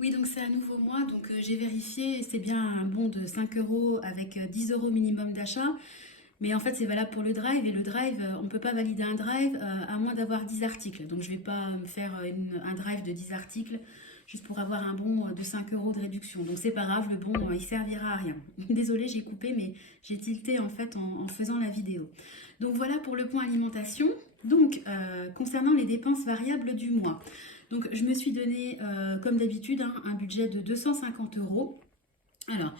Oui, donc c'est un nouveau mois, donc j'ai vérifié, c'est bien un bon de 5 euros avec 10 euros minimum d'achat, mais en fait c'est valable pour le drive, et le drive, on ne peut pas valider un drive à moins d'avoir 10 articles, donc je ne vais pas me faire un drive de 10 articles juste pour avoir un bon de 5 euros de réduction, donc c'est pas grave, le bon il servira à rien. Désolée, j'ai coupé, mais j'ai tilté en fait en faisant la vidéo. Donc voilà pour le point alimentation. Donc concernant les dépenses variables du mois. Donc je me suis donné, comme d'habitude, hein, un budget de 250 euros. Alors,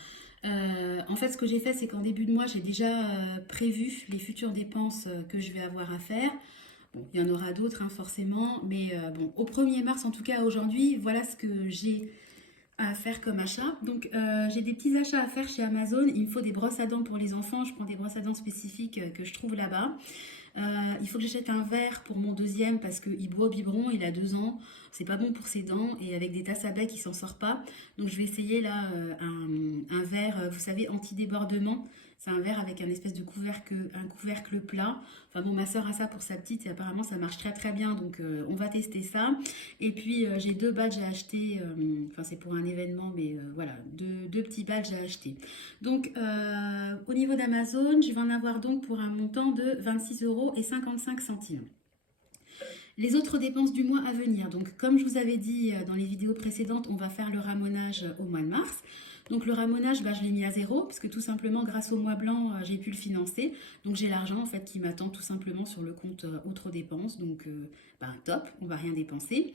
en fait, ce que j'ai fait, c'est qu'en début de mois, j'ai déjà prévu les futures dépenses que je vais avoir à faire. Bon, il y en aura d'autres, hein, forcément, mais bon, au 1er mars, en tout cas aujourd'hui, voilà ce que j'ai à faire comme achat. Donc, j'ai des petits achats à faire chez Amazon. Il me faut des brosses à dents pour les enfants. Je prends des brosses à dents spécifiques que je trouve là-bas. Il faut que j'achète un verre pour mon deuxième parce qu'il boit au biberon, il a 2 ans, c'est pas bon pour ses dents et avec des tasses à bec il s'en sort pas. Donc je vais essayer là un verre, vous savez, anti-débordement. C'est un verre avec un espèce de couvercle plat. Enfin bon, ma soeur a ça pour sa petite et apparemment ça marche très très bien, donc on va tester ça. Et puis j'ai 2 badges à acheter, enfin c'est pour un événement, mais voilà, deux petits badges à acheter. Donc, au niveau d'Amazon, je vais en avoir donc pour un montant de 26,55 €. Les autres dépenses du mois à venir. Donc, comme je vous avais dit dans les vidéos précédentes, on va faire le ramonage au mois de mars. Donc, le ramonage, bah, je l'ai mis à zéro, parce que tout simplement, grâce au mois blanc, j'ai pu le financer. Donc, j'ai l'argent en fait qui m'attend tout simplement sur le compte autres dépenses. Donc, bah, top, on va rien dépenser.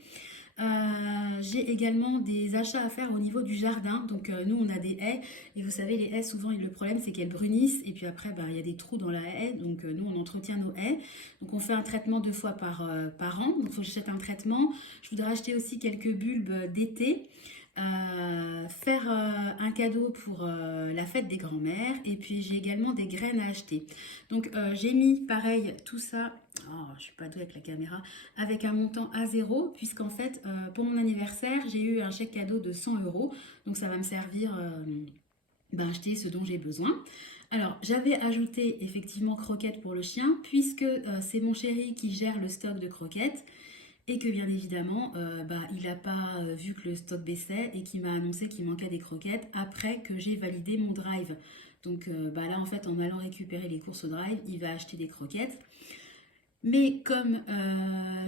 J'ai également des achats à faire au niveau du jardin. Donc nous on a des haies et vous savez les haies souvent le problème c'est qu'elles brunissent et puis après bah, il y a des trous dans la haie. Donc nous on entretient nos haies. Donc on fait un traitement 2 fois par an. Donc il faut que j'achète un traitement. Je voudrais acheter aussi quelques bulbes d'été. Faire un cadeau pour la fête des grands-mères et puis j'ai également des graines à acheter. Donc j'ai mis pareil tout ça, oh, je suis pas douée avec la caméra, avec un montant à zéro puisqu'en fait pour mon anniversaire j'ai eu un chèque cadeau de 100 euros, donc ça va me servir ben, acheter ce dont j'ai besoin. Alors, j'avais ajouté effectivement croquettes pour le chien, puisque c'est mon chéri qui gère le stock de croquettes et que bien évidemment, bah, il n'a pas vu que le stock baissait et qu'il m'a annoncé qu'il manquait des croquettes après que j'ai validé mon drive. Donc bah, là, en fait, en allant récupérer les courses au drive, il va acheter des croquettes. Mais comme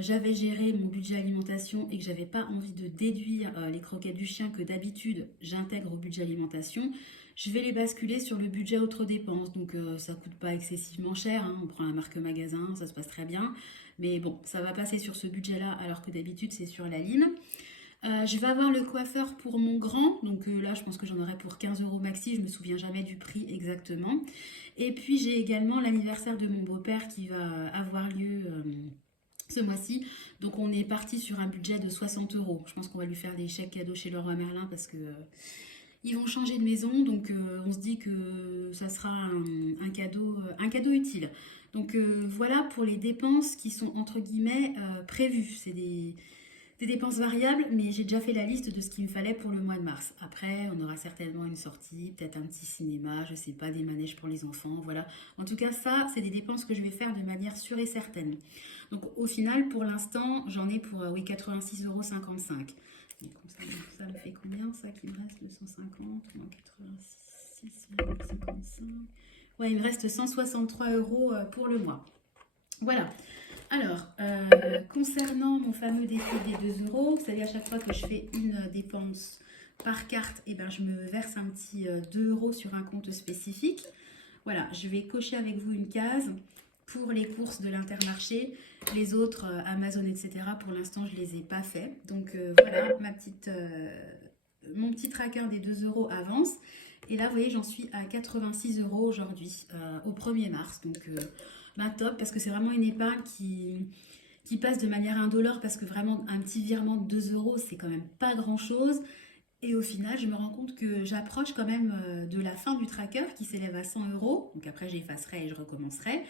j'avais géré mon budget alimentation et que j'avais pas envie de déduire les croquettes du chien que d'habitude j'intègre au budget alimentation, je vais les basculer sur le budget autres dépenses. Donc ça coûte pas excessivement cher, hein. On prend la marque magasin, ça se passe très bien. Mais bon, ça va passer sur ce budget-là alors que d'habitude c'est sur la ligne. Je vais avoir le coiffeur pour mon grand, donc là je pense que j'en aurai pour 15 euros maxi, je me souviens jamais du prix exactement. Et puis j'ai également l'anniversaire de mon beau-père qui va avoir lieu ce mois-ci, donc on est parti sur un budget de 60 euros. Je pense qu'on va lui faire des chèques cadeaux chez Leroy Merlin parce que ils vont changer de maison, donc on se dit que ça sera un cadeau utile. Donc voilà pour les dépenses qui sont entre guillemets prévues. C'est des dépenses variables, mais j'ai déjà fait la liste de ce qu'il me fallait pour le mois de mars. Après, on aura certainement une sortie, peut-être un petit cinéma, je sais pas, des manèges pour les enfants, voilà. En tout cas, ça, c'est des dépenses que je vais faire de manière sûre et certaine. Donc au final, pour l'instant, j'en ai pour oui, 86,55 €. Donc, ça me fait combien ça qui me reste 250 moins 86,55. Ouais, il me reste 163 euros pour le mois. Voilà. Alors, concernant mon fameux défi des 2 euros, vous savez, à chaque fois que je fais une dépense par carte, eh ben, je me verse un petit 2 euros sur un compte spécifique. Voilà, je vais cocher avec vous une case pour les courses de l'Intermarché. Les autres, Amazon, etc., pour l'instant, je ne les ai pas fait. Donc voilà, mon petit tracker des 2 euros avance. Et là, vous voyez, j'en suis à 86 euros aujourd'hui, au 1er mars. Donc, bah, top, parce que c'est vraiment une épargne qui passe de manière indolore, parce que vraiment, un petit virement de 2 euros, c'est quand même pas grand-chose. Et au final, je me rends compte que j'approche quand même de la fin du tracker qui s'élève à 100 euros. Donc après, j'effacerai et je recommencerai.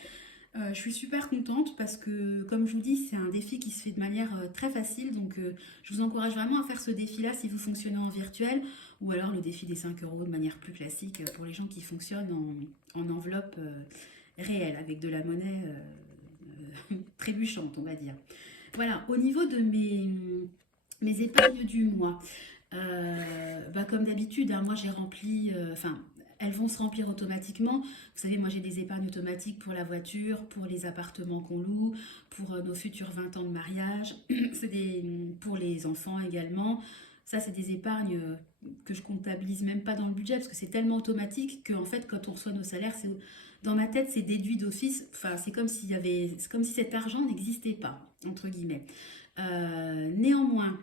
Je suis super contente parce que, comme je vous dis, c'est un défi qui se fait de manière très facile. Donc, je vous encourage vraiment à faire ce défi-là si vous fonctionnez en virtuel, ou alors le défi des 5 euros de manière plus classique pour les gens qui fonctionnent en enveloppe réelle, avec de la monnaie trébuchante, on va dire. Voilà, au niveau de mes épargnes du mois. Comme d'habitude, hein, moi j'ai rempli, enfin, elles vont se remplir automatiquement. Vous savez, moi j'ai des épargnes automatiques pour la voiture, pour les appartements qu'on loue, pour nos futurs 20 ans de mariage, pour les enfants également. Ça, c'est des épargnes que je comptabilise même pas dans le budget parce que c'est tellement automatique que en fait, quand on reçoit nos salaires, dans ma tête, c'est déduit d'office. Enfin, c'est comme si cet argent n'existait pas, entre guillemets. Néanmoins,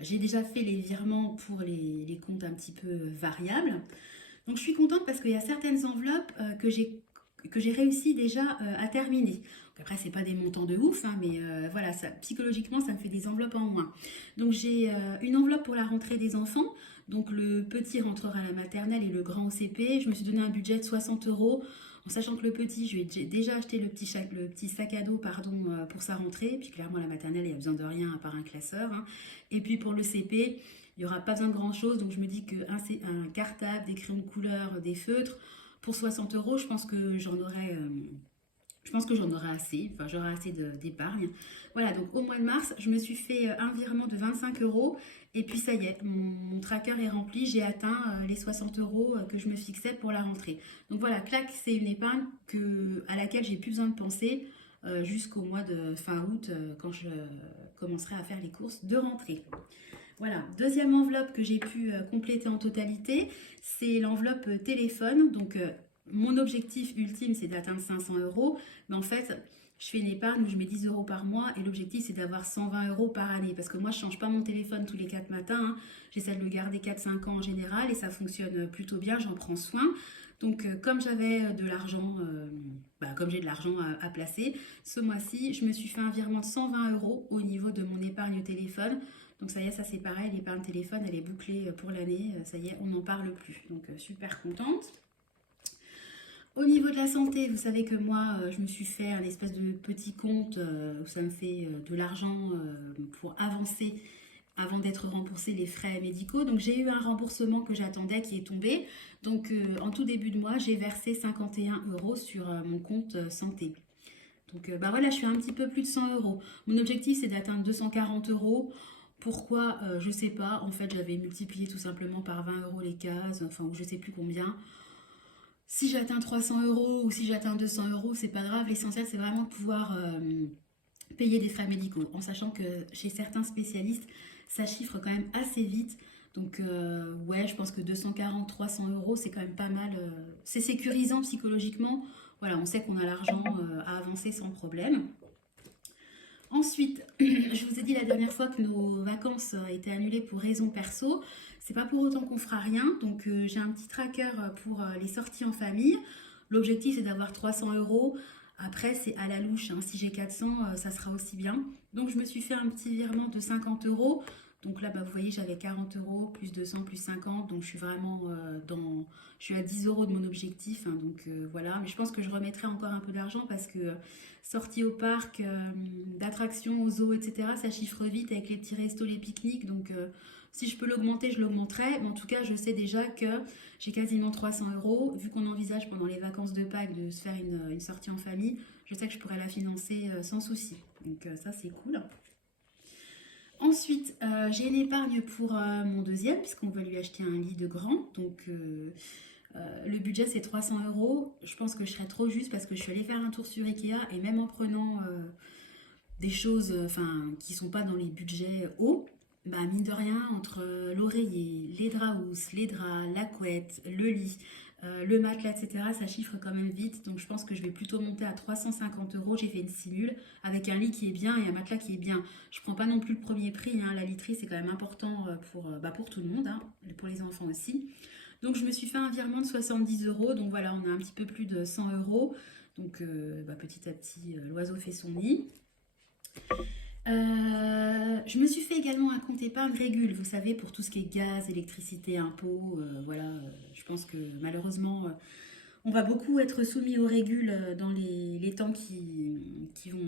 j'ai déjà fait les virements pour les comptes un petit peu variables. Donc je suis contente parce qu'il y a certaines enveloppes que j'ai réussi déjà à terminer. Donc, après, c'est pas des montants de ouf, hein, mais voilà, ça, psychologiquement, ça me fait des enveloppes en moins. Donc j'ai une enveloppe pour la rentrée des enfants. Donc le petit rentrera à la maternelle et le grand au CP. Je me suis donné un budget de 60 euros. En sachant que le petit, je lui ai déjà acheté le petit sac à dos pardon, pour sa rentrée. Puis clairement, la maternelle, il n'y a besoin de rien à part un classeur, hein. Et puis pour le CP, il n'y aura pas besoin de grand chose. Donc je me dis qu'un cartable, des crayons de couleur, des feutres, pour 60 euros, je pense que j'en aurai assez, enfin j'aurai assez d'épargne. Voilà, donc au mois de mars, je me suis fait un virement de 25 euros et puis ça y est, mon tracker est rempli, j'ai atteint les 60 euros que je me fixais pour la rentrée. Donc voilà, clac, c'est une épargne à laquelle j'ai plus besoin de penser jusqu'au mois de fin août quand je commencerai à faire les courses de rentrée. Voilà, deuxième enveloppe que j'ai pu compléter en totalité, c'est l'enveloppe téléphone. Donc, mon objectif ultime, c'est d'atteindre 500 euros. Mais en fait, je fais une épargne où je mets 10 euros par mois et l'objectif, c'est d'avoir 120 euros par année. Parce que moi, je ne change pas mon téléphone tous les 4 matins, hein. J'essaie de le garder 4-5 ans en général et ça fonctionne plutôt bien, j'en prends soin. Donc, comme j'avais de l'argent, comme j'ai de l'argent à placer, ce mois-ci, je me suis fait un virement de 120 euros au niveau de mon épargne téléphone. Donc ça y est, ça c'est pareil, l'épargne téléphone, elle est bouclée pour l'année. Ça y est, on n'en parle plus. Donc super contente. Au niveau de la santé, vous savez que moi, je me suis fait un espèce de petit compte où ça me fait de l'argent pour avancer avant d'être remboursé les frais médicaux. Donc j'ai eu un remboursement que j'attendais qui est tombé. Donc en tout début de mois, j'ai versé 51 euros sur mon compte santé. Donc voilà, je suis à un petit peu plus de 100 euros. Mon objectif, c'est d'atteindre 240 euros. Pourquoi je sais pas. En fait, j'avais multiplié tout simplement par 20 euros les cases, enfin, ou je sais plus combien. Si j'atteins 300 euros ou si j'atteins 200 euros, c'est pas grave. L'essentiel, c'est vraiment de pouvoir payer des frais médicaux. En sachant que chez certains spécialistes, ça chiffre quand même assez vite. Donc, ouais, je pense que 240, 300 euros, c'est quand même pas mal. C'est sécurisant psychologiquement. Voilà, on sait qu'on a l'argent à avancer sans problème. Ensuite, je vous ai dit la dernière fois que nos vacances étaient annulées pour raison perso. C'est pas pour autant qu'on fera rien. Donc j'ai un petit tracker pour les sorties en famille. L'objectif c'est d'avoir 300 euros. Après c'est à la louche, hein. Si j'ai 400, ça sera aussi bien. Donc je me suis fait un petit virement de 50 euros. Donc là, vous voyez, j'avais 40 euros, plus 200, plus 50. Donc je suis vraiment je suis à 10 euros de mon objectif, hein. Donc voilà. Mais je pense que je remettrai encore un peu d'argent parce que sortie au parc, d'attractions, au zoo, etc. Ça chiffre vite avec les petits restos, les pique-niques. Donc, si je peux l'augmenter, je l'augmenterai. Mais en tout cas, je sais déjà que j'ai quasiment 300 euros. Vu qu'on envisage pendant les vacances de Pâques de se faire une sortie en famille, je sais que je pourrais la financer sans souci. Donc, ça, c'est cool. Ensuite, j'ai une épargne pour mon deuxième, puisqu'on va lui acheter un lit de grand. Donc, le budget c'est 300 euros. Je pense que je serais trop juste parce que je suis allée faire un tour sur Ikea et même en prenant des choses qui sont pas dans les budgets hauts, mine de rien, entre l'oreiller, les draps housses, les draps, la couette, le lit, le matelas, etc., ça chiffre quand même vite. Donc je pense que je vais plutôt monter à 350 euros. J'ai fait une simule avec un lit qui est bien et un matelas qui est bien. Je prends pas non plus le premier prix, hein. La literie c'est quand même important pour tout le monde, hein, pour les enfants aussi. Donc je me suis fait un virement de 70 euros. Donc voilà, on a un petit peu plus de 100 euros. Donc petit à petit, l'oiseau fait son nid. Je me suis fait également un compte épargne régule, vous savez, pour tout ce qui est gaz, électricité, impôts. Voilà, je pense que malheureusement, on va beaucoup être soumis aux régules dans les temps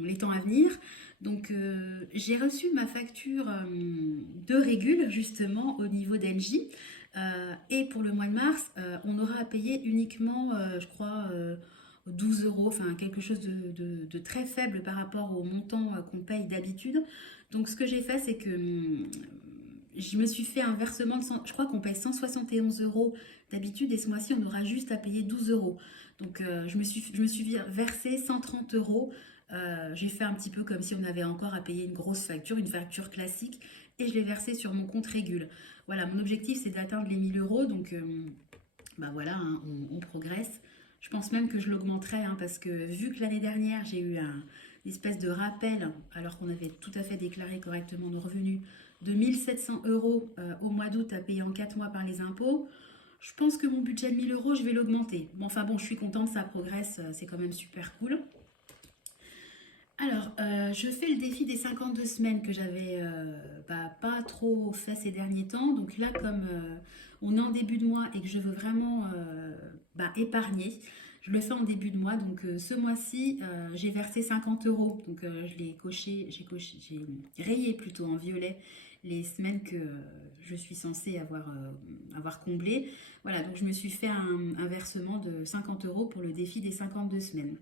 les temps à venir. Donc, j'ai reçu ma facture de régule justement au niveau d'Engie. Et pour le mois de mars, on aura à payer uniquement, je crois, 12 euros, enfin quelque chose de très faible par rapport au montant qu'on paye d'habitude. Donc ce que j'ai fait, c'est que je me suis fait un versement de je crois qu'on paye 171 euros d'habitude et ce mois-ci on aura juste à payer 12 euros. Donc je me suis versé 130 euros. J'ai fait un petit peu comme si on avait encore à payer une facture classique et je l'ai versé sur mon compte Régule. Voilà, mon objectif c'est d'atteindre les 1000 euros donc bah voilà, hein, on progresse. Je pense même que je l'augmenterai hein, parce que vu que l'année dernière j'ai eu une espèce de rappel alors qu'on avait tout à fait déclaré correctement nos revenus de 1700 euros au mois d'août à payer en 4 mois par les impôts. Je pense que mon budget de 1000 euros, je vais l'augmenter. Bon, enfin bon, je suis contente, ça progresse, c'est quand même super cool. Alors, je fais le défi des 52 semaines que j'avais pas trop fait ces derniers temps. Donc là, comme on est en début de mois et que je veux vraiment épargner, je le fais en début de mois. Donc ce mois-ci, j'ai versé 50 euros. Donc je l'ai j'ai rayé plutôt en violet les semaines que je suis censée avoir comblées. Voilà, donc je me suis fait un versement de 50 euros pour le défi des 52 semaines.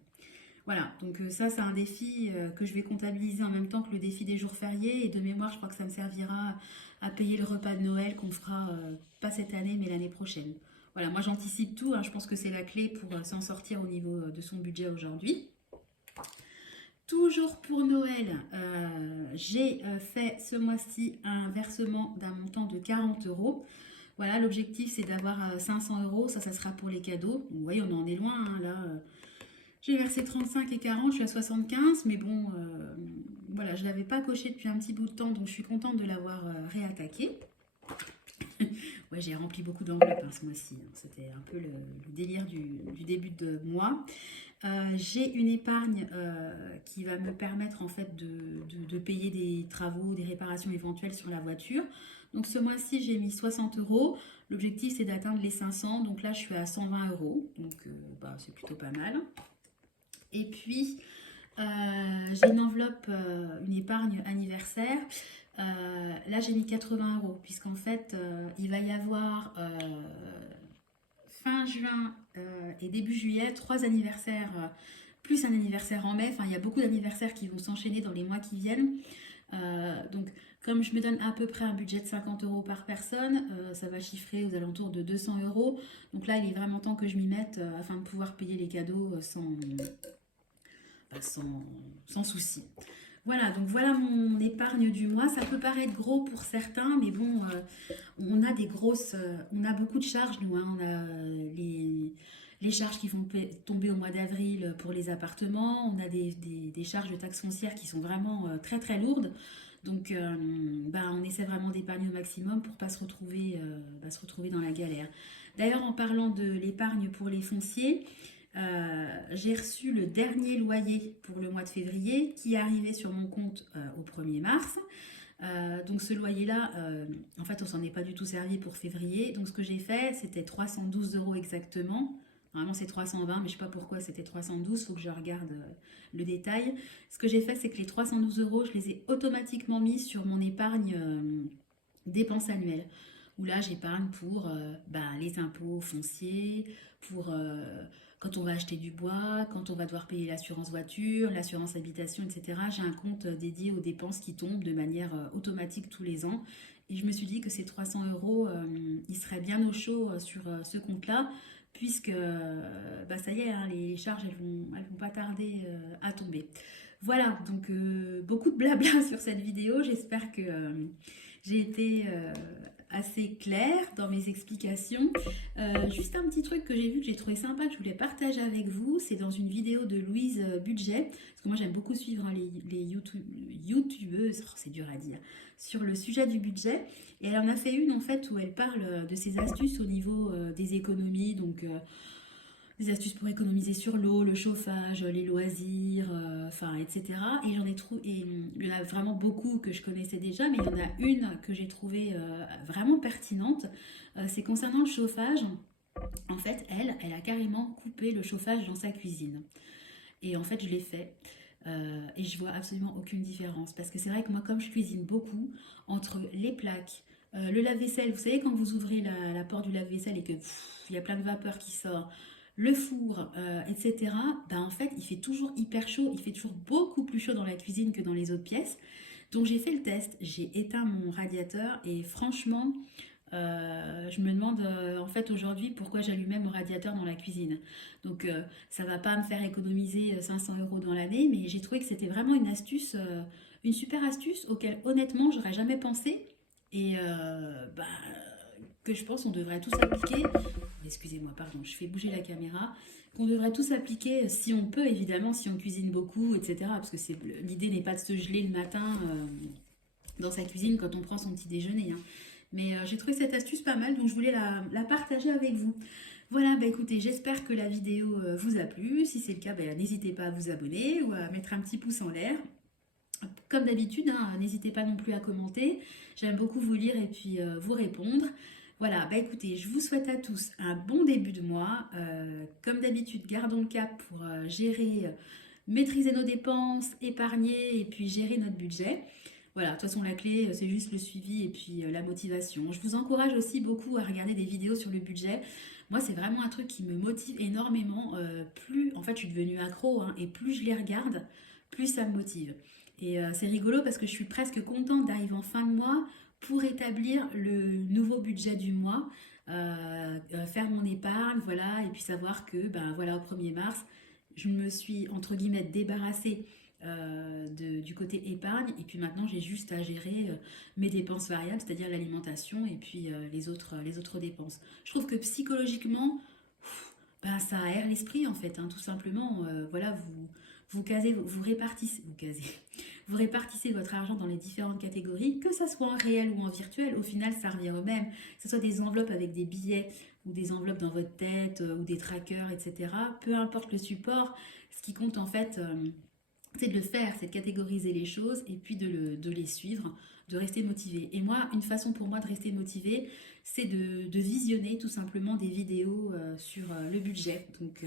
Voilà, donc ça c'est un défi que je vais comptabiliser en même temps que le défi des jours fériés et de mémoire je crois que ça me servira à payer le repas de Noël qu'on fera pas cette année mais l'année prochaine. Voilà, moi j'anticipe tout, hein, je pense que c'est la clé pour s'en sortir au niveau de son budget aujourd'hui. Toujours pour Noël, j'ai fait ce mois-ci un versement d'un montant de 40 euros. Voilà, l'objectif c'est d'avoir 500 euros, ça sera pour les cadeaux. Vous voyez, on en est loin hein, là. J'ai versé 35 et 40, je suis à 75, mais bon, voilà, je ne l'avais pas coché depuis un petit bout de temps, donc je suis contente de l'avoir réattaqué. Ouais, j'ai rempli beaucoup d'enveloppes hein, ce mois-ci, hein. C'était un peu le délire du début de mois. J'ai une épargne qui va me permettre en fait de payer des travaux, des réparations éventuelles sur la voiture. Donc ce mois-ci, j'ai mis 60 euros. L'objectif, c'est d'atteindre les 500. Donc là, je suis à 120 euros. Donc c'est plutôt pas mal. Et puis, j'ai une enveloppe, une épargne anniversaire. Là, j'ai mis 80 euros, puisqu'en fait, il va y avoir fin juin et début juillet 3 anniversaires, plus un anniversaire en mai. Enfin, il y a beaucoup d'anniversaires qui vont s'enchaîner dans les mois qui viennent. Donc, comme je me donne à peu près un budget de 50 euros par personne, ça va chiffrer aux alentours de 200 euros. Donc là, il est vraiment temps que je m'y mette afin de pouvoir payer les cadeaux sans souci. Voilà, donc voilà mon épargne du mois. Ça peut paraître gros pour certains, mais bon, on a on a beaucoup de charges, nous. Hein. On a les charges qui vont tomber au mois d'avril pour les appartements. On a des charges de taxes foncières qui sont vraiment très très lourdes. Donc, on essaie vraiment d'épargner au maximum pour ne pas se retrouver dans la galère. D'ailleurs, en parlant de l'épargne pour les fonciers, j'ai reçu le dernier loyer pour le mois de février qui est arrivé sur mon compte au 1er mars. Donc ce loyer-là, en fait, on s'en est pas du tout servi pour février. Donc ce que j'ai fait, c'était 312 euros exactement. Normalement, c'est 320, mais je ne sais pas pourquoi c'était 312. Il faut que je regarde le détail. Ce que j'ai fait, c'est que les 312 euros, je les ai automatiquement mis sur mon épargne dépenses annuelles. Où là, j'épargne pour les impôts fonciers, pour quand on va acheter du bois, quand on va devoir payer l'assurance voiture, l'assurance habitation, etc. J'ai un compte dédié aux dépenses qui tombent de manière automatique tous les ans. Et je me suis dit que ces 300 euros, ils seraient bien au chaud sur ce compte-là, puisque ça y est, hein, les charges, elles vont pas tarder à tomber. Voilà, donc beaucoup de blabla sur cette vidéo. J'espère que j'ai été assez claire dans mes explications. Juste un petit truc que j'ai vu, que j'ai trouvé sympa, que je voulais partager avec vous, c'est dans une vidéo de Louise Budget, parce que moi j'aime beaucoup suivre hein, les youtubeuses, c'est dur à dire, sur le sujet du budget. Et elle en a fait une en fait où elle parle de ses astuces au niveau des économies, donc des astuces pour économiser sur l'eau, le chauffage, les loisirs, etc. Et il y en a vraiment beaucoup que je connaissais déjà, mais il y en a une que j'ai trouvée vraiment pertinente. C'est concernant le chauffage. En fait, elle a carrément coupé le chauffage dans sa cuisine. Et en fait, je l'ai fait. Et je vois absolument aucune différence. Parce que c'est vrai que moi, comme je cuisine beaucoup, entre les plaques, le lave-vaisselle, vous savez, quand vous ouvrez la porte du lave-vaisselle et que il y a plein de vapeur qui sort, le four, etc., en fait, il fait toujours hyper chaud. Il fait toujours beaucoup plus chaud dans la cuisine que dans les autres pièces. Donc j'ai fait le test, j'ai éteint mon radiateur et franchement, je me demande en fait aujourd'hui pourquoi j'allumais mon radiateur dans la cuisine. Donc ça va pas me faire économiser 500 euros dans l'année, mais j'ai trouvé que c'était vraiment une astuce, une super astuce auquel honnêtement j'aurais jamais pensé et que je pense on devrait tous appliquer. Excusez-moi, pardon, je fais bouger la caméra. Qu'on devrait tous appliquer si on peut, évidemment, si on cuisine beaucoup, etc. Parce que l'idée n'est pas de se geler le matin dans sa cuisine quand on prend son petit déjeuner, hein. Mais j'ai trouvé cette astuce pas mal, donc je voulais la partager avec vous. Voilà, bah écoutez, j'espère que la vidéo vous a plu. Si c'est le cas, bah, n'hésitez pas à vous abonner ou à mettre un petit pouce en l'air. Comme d'habitude, hein, n'hésitez pas non plus à commenter. J'aime beaucoup vous lire et puis vous répondre. Voilà, bah écoutez, je vous souhaite à tous un bon début de mois. Comme d'habitude, gardons le cap pour gérer, maîtriser nos dépenses, épargner et puis gérer notre budget. Voilà, de toute façon, la clé, c'est juste le suivi et puis la motivation. Je vous encourage aussi beaucoup à regarder des vidéos sur le budget. Moi, c'est vraiment un truc qui me motive énormément. En fait, je suis devenue accro, hein, et plus je les regarde, plus ça me motive. Et c'est rigolo parce que je suis presque contente d'arriver en fin de mois pour établir le nouveau budget du mois, faire mon épargne, voilà, et puis savoir que, ben voilà, au 1er mars, je me suis, entre guillemets, débarrassée du côté épargne, et puis maintenant j'ai juste à gérer mes dépenses variables, c'est-à-dire l'alimentation et puis les autres dépenses. Je trouve que psychologiquement, ben, ça aère l'esprit en fait, hein, tout simplement. Voilà, vous casez, vous répartissez, vous casez, vous répartissez votre argent dans les différentes catégories, que ça soit en réel ou en virtuel, au final ça revient au même. Que ce soit des enveloppes avec des billets ou des enveloppes dans votre tête ou des trackers, etc. Peu importe le support, ce qui compte en fait, c'est de le faire, c'est de catégoriser les choses et puis de les suivre, de rester motivé. Et moi, une façon pour moi de rester motivé, c'est de visionner tout simplement des vidéos sur le budget. Donc,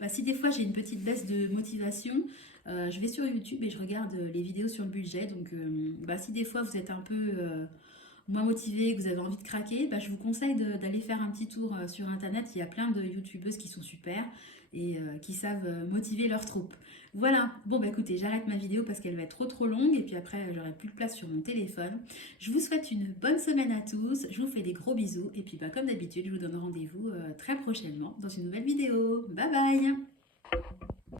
bah, si des fois j'ai une petite baisse de motivation, je vais sur YouTube et je regarde les vidéos sur le budget. Donc, bah, si des fois vous êtes un peu moins motivé, que vous avez envie de craquer, bah, je vous conseille d'aller faire un petit tour sur Internet. Il y a plein de YouTubeuses qui sont super et qui savent motiver leurs troupes. Voilà, bon bah écoutez, j'arrête ma vidéo parce qu'elle va être trop longue et puis après j'aurai plus de place sur mon téléphone. Je vous souhaite une bonne semaine à tous, je vous fais des gros bisous et puis bah, comme d'habitude je vous donne rendez-vous très prochainement dans une nouvelle vidéo. Bye bye!